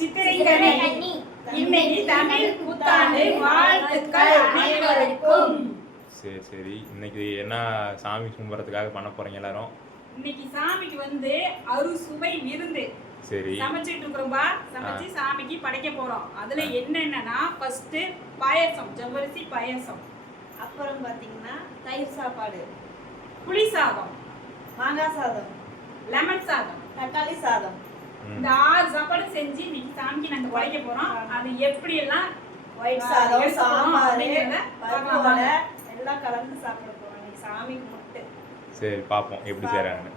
சித்திரை கனி இன்னைக்கு தமிழ் புத்தாண்டு வாழ்த்துக்கள் அனைவருக்கும். சரி இன்னைக்கு என்ன சாமி கும்பிட்றதுக்காக பண்ண போறீங்க எல்லாரும்? இன்னைக்கு சாமிக்கு வந்து அறுசுவை விருந்து சரி சமைச்சிட்டு இருக்கிறோம்பா. சமைச்சு சாமிக்கு படைக்க போறோம். அதுல என்னென்னன்னா ஃபர்ஸ்ட் பாயசம், ஜவ்வரிசி பாயசம், அப்புறம் பாத்தீங்கன்னா தயிர் சாப்பாடு, புளி சாதம், மாங்காய் சாதம், லெமன் சாதம், தக்காளி சாதம். இந்த 6 சாப்பாடு செஞ்சு இன்னைக்கு சாமிக்கு நாங்க படைக்க போறோம். அது எப்படி எல்லாம் ஒயிட் சாதம், சாம்பார், பார்க்கலாம். பருப்பு எல்லாம் கலந்து சாப்பிட போறோம் இன்னைக்கு சாமிக்கு மட்டும். சரி பாப்போம் எப்படி செய்றாங்கன்னு.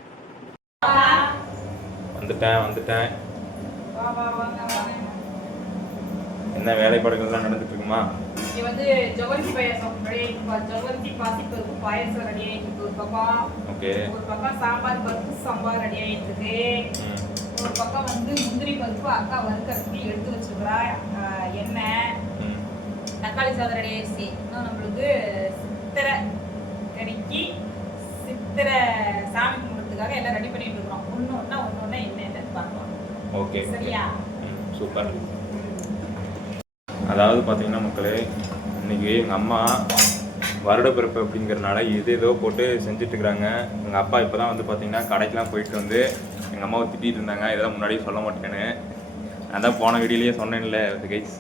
வந்துட்டேன். வா வா வாங்க வாங்க. என்ன வேலைப்பாடுகள்லாம் நடந்துட்டு இருக்குமா? இது வந்து ஜவ்வரிசி பாயாசம் ரெடி ஆயிடுச்சு. ஜவ்வரிசி பாசிப்பருப்பு பாயாசம் ரெடி ஆயிடுச்சு ஒரு பக்கம். ஓகே. ஒரு பக்கம் சாம்பார் பருப்பு சாம்பார் ரெடி ஆயிடுச்சு. ஒரு பக்கம் வந்து முந்திரி பருப்பு அக்கா வறுக்கறதுக்கு எடுத்து வச்சிருக்கிறா. எண்ணெய், தக்காளி சாதம் ரெடி ஆயிடுச்சு. இன்னும் நம்மளுக்கு சித்திரை கறிக்கு சித்திரை சாமி கும்பிட்றதுக்காக எல்லாம் ரெடி பண்ணிட்டு இருக்கிறோம். ஒன்னொன்னா என்னன்னு பார்க்கலாம். ஓகே சரியா? சூப்பர். அதாவது பார்த்தீங்கன்னா மக்களே, இன்னைக்கு எங்கள் அம்மா வருடப்பிறப்பு அப்படிங்கிறனால ஏதோ போட்டு செஞ்சுட்டு இருக்கிறாங்க. எங்கள் அப்பா இப்போ தான் வந்து பார்த்தீங்கன்னா கடைக்கெலாம் போயிட்டு வந்து எங்கள் அம்மாவை திட்டிகிட்டு இருந்தாங்க. இதெல்லாம் முன்னாடியே சொல்ல மாட்டேன்னு. அதான் போன வீடியோலேயே சொன்னேன்ல கைஸ்.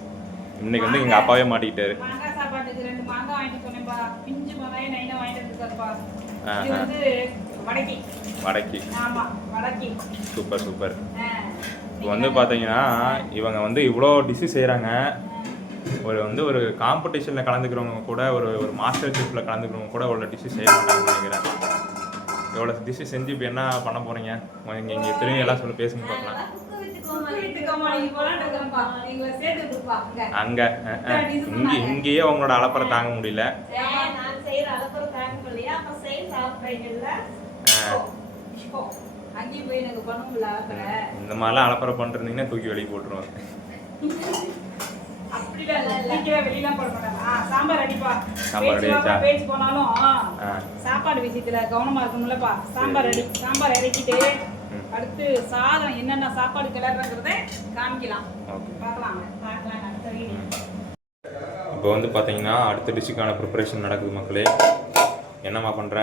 இன்னைக்கு வந்து எங்கள் அப்பாவே மாட்டிக்கிட்டாரு. மாங்காய் சாப்பாட்டுக்கு 2 மாங்காய் வாங்கிட்டு சொன்னேன்ப்பா. பிஞ்சு மாங்காய் நைனா வாங்கிட்டு வந்துருக்காருப்பா. இது வந்து வடக்கி. ஆமா வடக்கி. சூப்பர். இப்போ வந்து பார்த்தீங்கன்னா இவங்க வந்து இவ்வளோ டிஷ்ஷு செய்கிறாங்க. ஒரு காம்படிஷனில் கலந்துக்கிறவங்க கூட ஒரு மாஸ்டர் செஃப்பில் கலந்துக்கிறவங்க கூட இவ்வளோ டிஷ்ஷு செய்ய மாட்டாங்கன்னு நினைக்கிறேன். இவ்வளோ டிஷ்ஷு செஞ்சு இப்போ என்ன பண்ண போகிறீங்க? இங்கே திரும்பி எல்லாம் சொல்லி பேசுங்க பார்க்கலாம். அங்கே இங்கேயே அவங்களோட அலப்பறை தாங்க முடியல. இந்த மாதிரிலாம் அலப்பறை பண்ணிருந்தீங்கன்னா தூக்கி வெளியே போட்டுருவாங்க. சாம்பார் பேச்சு போனாலும் சாப்பாடு விஷயத்துல கவனமா இருக்கணும்லப்பா. சாம்பார் இறக்கிட்டு அடுத்து சாதம் என்னென்ன சாப்பாடு கிளறத காமிக்கலாம். பார்க்கலாம். இப்போ வந்து பார்த்தீங்கன்னா அடுத்த டிஷ்ஷுக்கான ப்ரிப்பரேஷன் நடக்குது மக்களே. என்னம்மா பண்ணுற?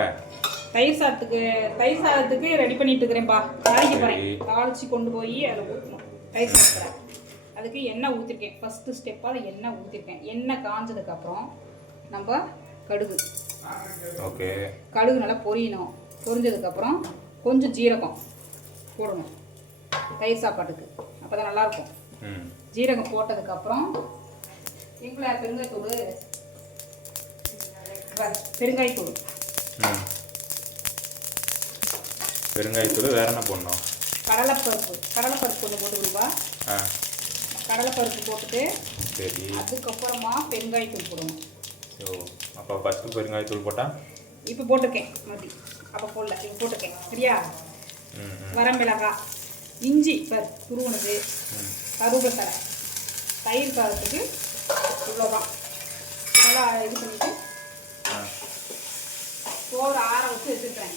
தயிர் சாதத்துக்கு ரெடி பண்ணிட்டு இருக்கிறேன்ப்பா. தாளிக்க போறேன். தாளிச்சு கொண்டு போய் அதை ஊற்றணும். தயிர் சாதத்தில் அதுக்கு எண்ணெய் ஊற்றிருக்கேன். ஃபஸ்ட்டு ஸ்டெப்பாக எண்ணெய் ஊற்றிருக்கேன். எண்ணெய் காஞ்சதுக்கப்புறம் நம்ம கடுகு. ஓகே. கடுகு நல்லா பொரியணும். பொரிஞ்சதுக்கப்புறம் கொஞ்சம் ஜீரகம் போடணும் தயிர் சாப்பாட்டுக்கு. அப்போ தான் நல்லாயிருக்கும். ஜீரகம் போட்டதுக்கப்புறம் எங்களை பெருங்காயத்தூள் வேற என்ன போடணும்? கடலைப்பருப்பு கொஞ்சம் போட்டுக்கணும்பா. கடலைப்பருப்பு போட்டுட்டு சரி அதுக்கப்புறமா பெருங்காயத்தூள் போடணும். ஸோ அப்போ ஃபஸ்ட்டு பெருங்காயத்தூள் போட்டால் இப்போ போட்டிருக்கேன். மறுபடி அப்போ போடல, இப்போ போட்டிருக்கேன். சரியா? வரமிளகாய், இஞ்சி துருவனது, கருவேப்பிலை. தயிர் சாதத்துக்கு இவ்வளோதான். நல்லா இது பண்ணிவிட்டு சோறு ஆற வச்சு வச்சுருக்கிறேன்.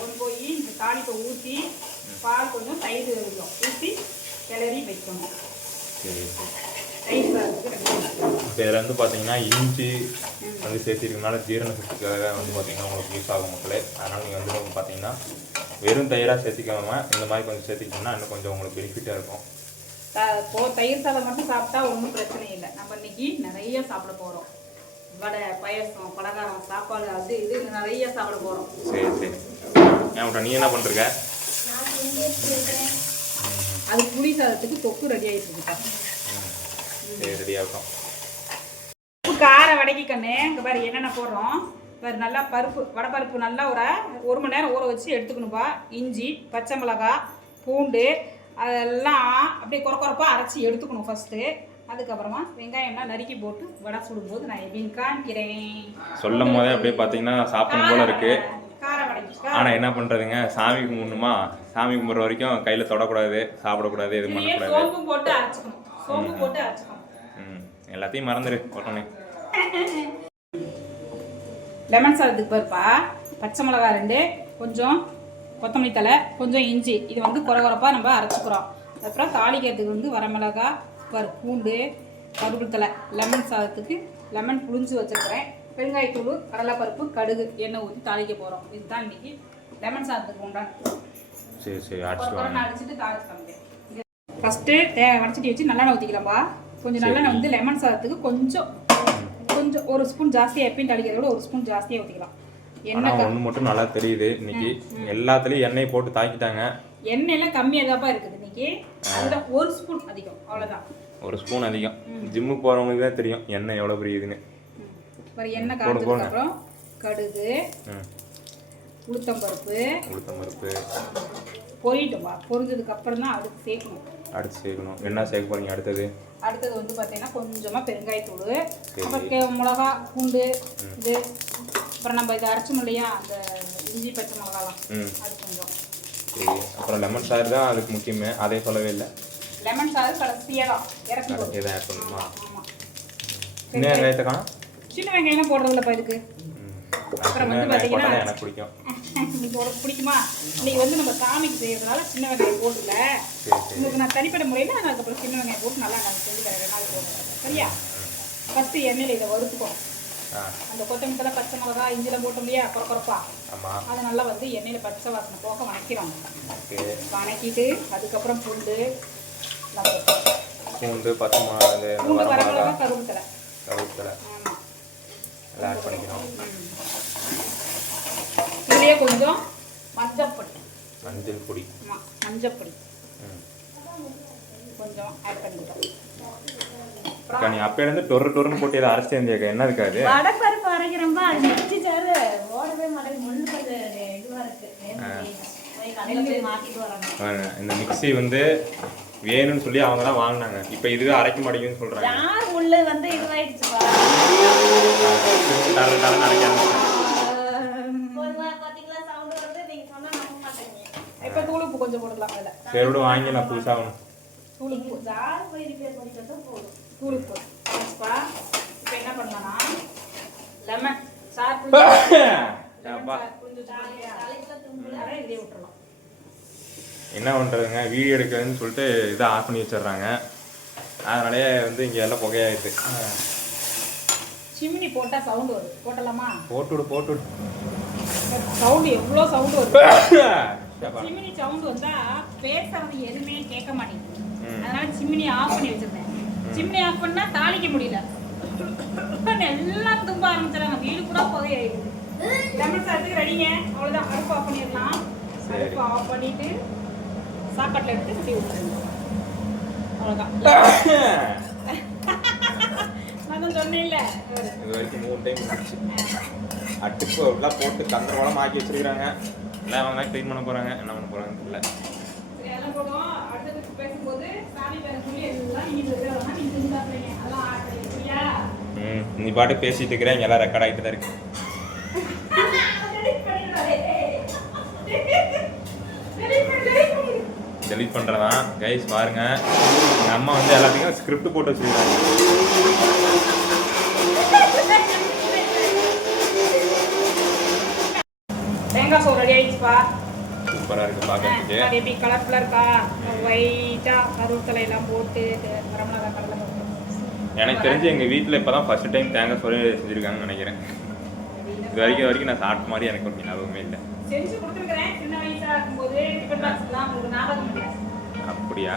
கொண்டு போய் இந்த தாளிப்பை ஊற்றி பால் கொஞ்சம் தயிர் இருக்கும் ஊற்றி கிளறி வைக்கணும். சரி. தயிர் சாதத்துக்கு இப்போ இதில் வந்து பார்த்தீங்கன்னா இஞ்சி வந்து சேர்த்திருக்கனால ஜீரண சக்திக்காக வந்து பார்த்தீங்கன்னா உங்களுக்கு யூஸ் ஆகும் மக்களே. அதனால் நீங்கள் வந்து பார்த்தீங்கன்னா வெறும் தயிராக சேர்த்திக்காம இந்த மாதிரி கொஞ்சம் சேர்த்திக்கிட்டோம்னா இன்னும் கொஞ்சம் உங்களுக்கு பெனிஃபிட்டாக இருக்கும். தயிர் சாதம் மட்டும் சாப்பிட்டா ஒன்றும் பிரச்சனை இல்லை. நம்ம இன்னைக்கு நிறைய சாப்பிட போகிறோம். வடை, பாயசம், பலகாரம், சாப்பாடு, அது இது நிறைய சாப்பிட போகிறோம். சரி. ஏன் நீ என்ன பண்ணுற? அது புளி சாதத்துக்கு தொக்கு ரெடி ஆகிட்டு இருக்குப்பா. சரி ரெடி ஆகட்டும். கார வடைக்கு கண்ணு இங்கே பாரு என்னென்ன போடுறோம். வேறு நல்லா வடைப்பருப்பு நல்லா ஒரு மணி நேரம் ஊற வச்சு எடுத்துக்கணும்பா. இஞ்சி, பச்சை மிளகாய், பூண்டு அதெல்லாம் அப்படியே குறப்பாக அரைச்சி எடுத்துக்கணும் ஃபஸ்ட்டு. அதுக்கப்புறமா வெங்காயம்லாம் நறுக்கி போட்டு வடை சுடும்போது நான் எப்படின்னு காமிக்கிறேன். சொல்லும் போதே அப்படியே பார்த்தீங்கன்னா சாப்பிடும் போல இருக்கு. கார வடைக்கு ஆனால் என்ன பண்ணுறதுங்க, சாமி கும்பிடணுமா? சாமி கும்பிட்ற வரைக்கும் கையில் தொடக்கூடாது, சாப்பிடக்கூடாது, எதுவும் பண்ணக்கூடாது. சோம்பு போட்டு அரைச்சிக்கணும். எல்லாத்தையும் மறந்துடு உடனே. லெமன் சாதத்துக்கு பருப்பா பச்சை மிளகாய் 2, கொஞ்சம் கொத்தமல்லி தழை, கொஞ்சம் இஞ்சி. இது வந்து குறப்பாக நம்ம அரைச்சிக்கிறோம். அப்புறம் தாளிக்கிறதுக்கு வந்து வரமிளகாய், பூண்டு, கருவேப்பிலை தழை, லெமன் சாதத்துக்கு லெமன் புழிஞ்சு வச்சுருக்கிறேன். பெருங்காயத்தூள், கடலைப்பருப்பு, கடுகு, எண்ணெய் ஊற்றி தாளிக்க போகிறோம். இதுதான் இன்றைக்கி லெமன் சாதத்துக்கு உண்டான. சரி அடிச்சுட்டு தாளிச்சு ஃபஸ்ட்டு வடச்சட்டி வச்சு நல்லெண்ணெய் ஊற்றிக்கலாம்ப்பா. கொஞ்சம் நல்லெண்ணெய் வந்து லெமன் சாதத்துக்கு கொஞ்சம் ஒரு ஸ்பூன் ஜாஸ்தியாக, எப்பயும் தாளிக்கிறத விட ஒரு ஸ்பூன் ஜாஸ்தியாக ஊற்றிக்கலாம். எண்ணெய் ஒன்று மட்டும் நல்லா தெரியுது, இன்னைக்கு எல்லாத்துலேயும் எண்ணெய் போட்டு தாக்கிட்டாங்க. எண்ணெயெல்லாம் கம்மியாக தான்ப்பா இருக்குது இன்னைக்கு. அதுதான் ஒரு ஸ்பூன் அதிகம், அவ்வளோதான். ஒரு ஸ்பூன் அதிகம். ஜிம்முக்கு போகிறவங்களுக்கு தான் தெரியும் எண்ணெய் எவ்வளோ புரியுதுன்னு. அப்புறம் எண்ணெய் காய்ச்சதுக்கப்புறம் கடுகு, உளுத்தம்பருப்பு பொரிட்டோம்பா. பொரிஞ்சதுக்கு அப்புறம் தான் அடுத்து சேர்க்கணும். என்ன சேர்க்க போறீங்க அடுத்தது வந்து பார்த்தீங்கன்னா கொஞ்சமாக பெருங்காயத்தூள், அப்புறம் மிளகா, பூண்டு, இது அப்புறம் நம்ம இதை அரைச்சோம் இல்லையா, அந்த இஞ்சி பச்சை மிளகாலாம், அது கொஞ்சம். சரி, அப்புறம் லெமன் சாறு தான் அதுக்கு முக்கியமே, அதே சொல்லவே இல்லை. லெமன் சாறு கடைசியாக தான் இறக்கி ஆட் பண்ணணுமா? சின்ன வெங்காயத்தை காணும். சின்ன வெங்காயம் போடுறதில்லப்பா இதுக்கு. அப்புறம் வந்து பார்த்தீங்கன்னா எனக்கு பிடிக்கும். உங்களுக்கு பிடிக்குமா? இன்னைக்கு வந்து நம்ம சாமிக்கு செய்யறதுனால சின்ன வெங்காயம் போடல. உங்களுக்கு நான் தனிப்பட்ட முறையில் நான் அதுக்கப்புறம் சின்ன வெங்காயம் போட்டு நல்லா நான் செஞ்சு தரேன். நாள் போடுறேன், சரியா? ஃபஸ்ட்டு எண்ணெயில் இதை வறுத்துப்போம். அந்த கொத்தமல்லி, பச்சை மிளகா, இஞ்சிலாம் போட்டோம் இல்லையா குறப்பா, அதை நல்லா வந்து எண்ணெயில் பச்சை வாசனை போக வணக்கிறோம். வணக்கிட்டு அதுக்கப்புறம் பூண்டு, பச்சை மிளகா, வரமிளகா, கருவேப்பிலை எல்லாம் ஆட் பண்ணிக்கிறோம். இதுலேயே கொஞ்சம் மஞ்சள் பொடி கொஞ்சம் ஆட் பண்ணிக்கிட்டோம். நீ அப்ப இருந்து டொருன்னு போட்டு இதை அரைச்சி இருந்தேக்க என்ன இருக்காது? வடப்பருப்பு அரைக்கிறோம்பா, அது மிக்சிச்சாரு ஓடவே மாட்டேங்குது, முள்ளு கொஞ்சம் இதுவாக இருக்கு. கடையில் போய் மாற்றிட்டு வராங்க. இந்த மிக்சி வந்து வேணும்னு சொல்லி அவங்க தான் வாங்கினாங்க. இப்போ இதுவே அரைக்க மாட்டேங்குதுன்னு சொல்றாங்க. யார் முள்ளு வந்து இதுவாயிடுச்சுப்பா. இப்போ தூளுப்பு கொஞ்சம் போடலாம். அதில் செருடு வாங்கி நான் புதுசாக தூளுப்பு ஜார் போய் ரிப்பேர் பண்ணிட்டு போதும். தூளுப்பு இப்போ என்ன பண்ணலாம்னா லெமன் சார் இதே விட்டுறலாம். என்ன பண்ணுறதுங்க, வீடியோ எடுக்கிறதுன்னு சொல்லிட்டு இதை ஆஃப் பண்ணி வச்சிடுறாங்க. அதனாலே வந்து இங்கே எல்லாம் புகையாயிடுது. சிமினி போட்டால் சவுண்டு வருது, போட்டலாமா? போட்டு சவுண்டு எவ்வளோ சவுண்டு வருது. சிமினி சவுண்டு வந்தால் பேசுறது எதுவுமே கேட்க மாட்டேங்குது. அதனால சிமினி ஆஃப் பண்ணி வச்சிருந்தேன். சிமினி ஆஃப் பண்ணால் தாளிக்க முடியல, எல்லாம் தும்ப ஆரம்பிச்சிடறாங்க. வீடு கூட புகையாயிடுது. லெமன் சாதத்துக்கு ரெடிங்க, அவ்வளோதான். அடுப்பு ஆஃப் பண்ணிடலாம். அடுப்பு ஆஃப் பண்ணிட்டு சாப்பாட்டில் எடுத்து சுட்டி விட்டுருங்க, அவ்வளோதான். நான் சொன்னேன் இல்லை, இது வரைக்கும் 3 டைம் முடிச்சு அடுப்பு எல்லாம் போட்டு தந்திரமாக ஆக்கி வச்சிருக்கிறாங்க. எல்லாம் அவங்க தான் க்ளீன் பண்ண போகிறாங்க. என்ன பண்ண போகிறாங்கன்னு தெரியல. எல்லாம் போடுவோம். அடுத்ததுக்கு பேசும்போது சாமி பேர சொல்லி எல்லாம் நீங்கள் செஞ்சு சாப்பிடுங்க. அதெல்லாம் சரியா? நீ பாட்டு பேசிட்டு இருக்கிறேன், எல்லாம் ரெக்கார்ட் ஆகிட்டு தான் இருக்கு. டெலிட் பண்ணுறதா கைஸ் பாருங்க. எங்கள் அம்மா வந்து எல்லாத்தையும் ஸ்கிரிப்ட் போட்டு வச்சுருக்காங்க. தேங்காய் சோறு ரெடி ஆயிடுச்சுப்பா. சூப்பராக இருக்குது பார்க்கறதுக்கு. அது எப்படி கலர்ஃபுல்லாக இருக்கா? ஒயிட்டாக கருவேப்பிலை எல்லாம் போட்டு வரமிளகாய், கடலை போட்டு. எனக்கு தெரிஞ்சு எங்கள் வீட்டில் இப்போ தான் ஃபர்ஸ்ட் டைம் தேங்காய் சோறு செஞ்சுருக்காங்கன்னு நினைக்கிறேன். இது வரைக்கும் நான் சாப்பிட்ட மாதிரி எனக்கு ஒரு ஞாபகமே இல்லை. செஞ்சு கொடுத்துருக்கிறேன் சின்ன வயசாக இருக்கும்போது. டிஃபன் பாக்ஸ்லாம் உங்களுக்கு ஞாபகம் இல்லை? அப்படியா?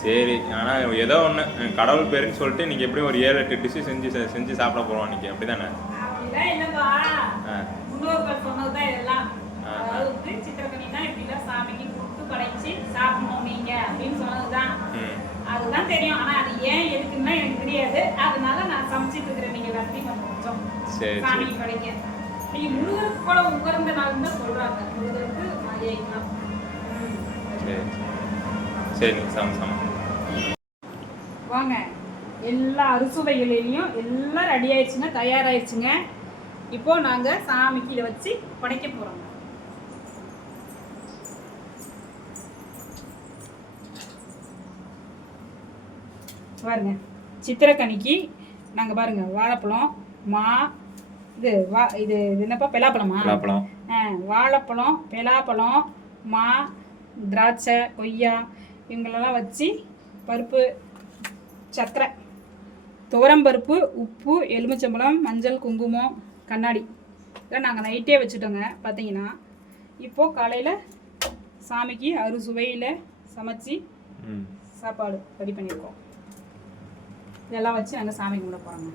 சரி, ஆனால் ஏதோ ஒன்று கடவுள் பேருன்னு சொல்லிட்டு நீங்கள் எப்படியும் ஒரு 7-8 டிஷ்ஷு செஞ்சு சாப்பிட போகிறோம் அன்றைக்கி, அப்படி தானே? அப்படிலாம் இல்லைப்பா, முன்னோர்கள் சொன்னது தான் இதெல்லாம். அதாவது சித்திரக்கனி தான் இப்படிலாம் சாமிக்கு கொடுத்து படைச்சு சாப்பிடணும் நீங்கள் அப்படின்னு சொன்னது தான். அதுதான் தெரியும். ஆனால் அது ஏன் எதுக்குன்னா எனக்கு தெரியாது. அதனால நான் சமைச்சிட்டு இருக்கிறேன். நீங்கள் வெற்றி கொஞ்சம் சாமிக்கு படைக்க. நீங்கள் முருகருக்கு கூட உட்கார்ந்த நாள் தான் சொல்கிறாங்க. முருகருக்கு மாயைக்கலாம். சரி சம வாங்க. எல்லா அறுசுவைகளிலையும் எல்லாம் ரெடி ஆயிடுச்சுங்க, தயாராகிடுச்சுங்க. இப்போ நாங்கள் சாமிக்கு இதை வச்சு படைக்க போகிறோங்க. பாருங்க, சித்திரக்கனிக்கு நாங்கள் பாருங்க வாழைப்பழம், இது என்னப்பா பலாப்பழமா? வாழைப்பழம், பலாப்பழம், திராட்சை, கொய்யா இவங்களெல்லாம் வச்சு பருப்பு, சர்க்கரை, துவரம்பருப்பு, உப்பு, எலுமிச்சம்பழம், மஞ்சள், குங்குமம், கண்ணாடி இதெல்லாம் நாங்கள் நைட்டே வச்சுட்டோங்க. பார்த்தீங்கன்னா இப்போது காலையில் சாமிக்கு அறுசுவையில் சமைச்சு சாப்பாடு ரெடி பண்ணியிருக்கோம். இதெல்லாம் வச்சு நாங்கள் சாமி கும்பிட போகிறோங்க.